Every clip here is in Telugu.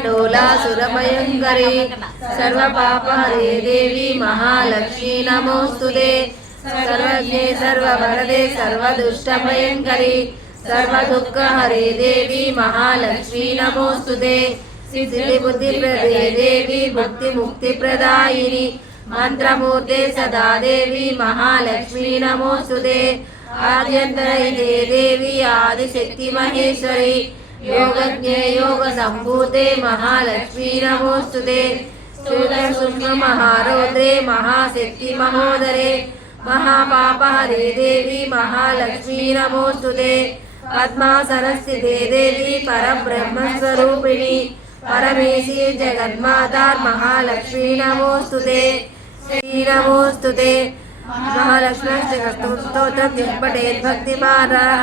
डोलासुरभयङ्करी सर्वपापहरे देवी महालक्ष्मी नमोऽस्तुते सर्वज्ञे सर्ववरदे सर्वदुष्टभयङ्करी सर्वदुःखहरे देवी महालक्ष्मी नमोऽस्तुते सिद्धिबुद्धिप्रदे देवी भक्तिमुक्तिप्रदायिनि मन्त्रमूर्ते सदा देवी महालक्ष्मी नमोऽस्तुते आद्यन्तरहिते देवी आदिशक्ति महेश्वरी योगज्ञे योगसम्भूते महालक्ष्मी नमोऽस्तुते महारौद्रे महाशक्ति महोदरे महापापहरे देवी महालक्ष्मी नमोऽस्तुते पद्मासनस्थिते देवी परब्रह्मस्वरूपिणी परमेशी जगन्माता महालक्ष्मी नमोऽस्तुते श्री नमोऽस्तुते महालक्ष्मीस्तोत्रं पठेत् भक्तिमानः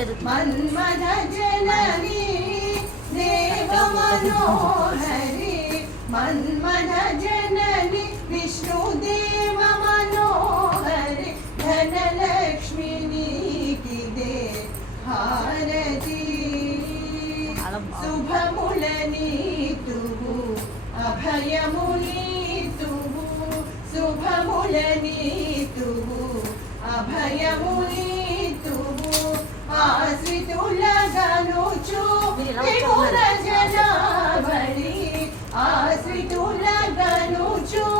मन्मथ जननी देव मनोहरि मन्मथ जननी विष्णुदेव मनोहरि धनलक्ष्मिनी किदे हारति शुभमुलनीतुः अभयमुनीतुः शुभमुलनीतुः अभयमुनि ಸ್ವೀಟು ಲಗನು ಚೂ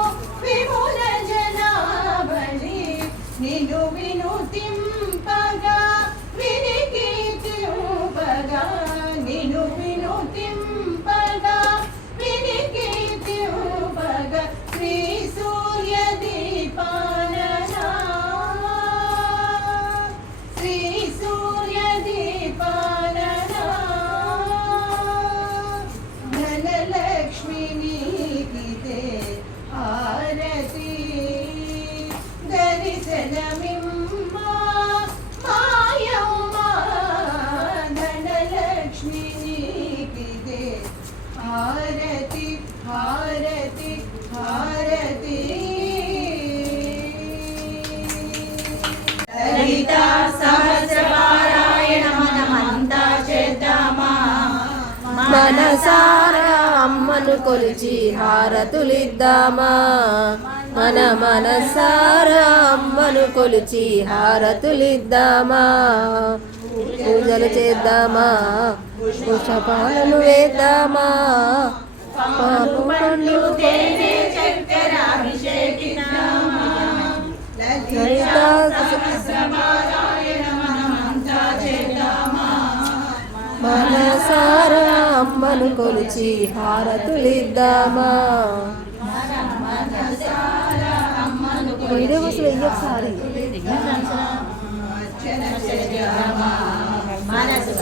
మనసారా అమ్మను కొలిచి హారతులిద్దామా? మన మనసారా అమ్మను కొలిచి హారతులిద్దామా? పూజలు చేద్దామా? పుష్పపాలను వేద్దామా? పాపు పండ్లు అమ్మను కొలిచి హారతులిద్దామా? వీడియో అసలు వెయ్యి ఒకసారి మనసు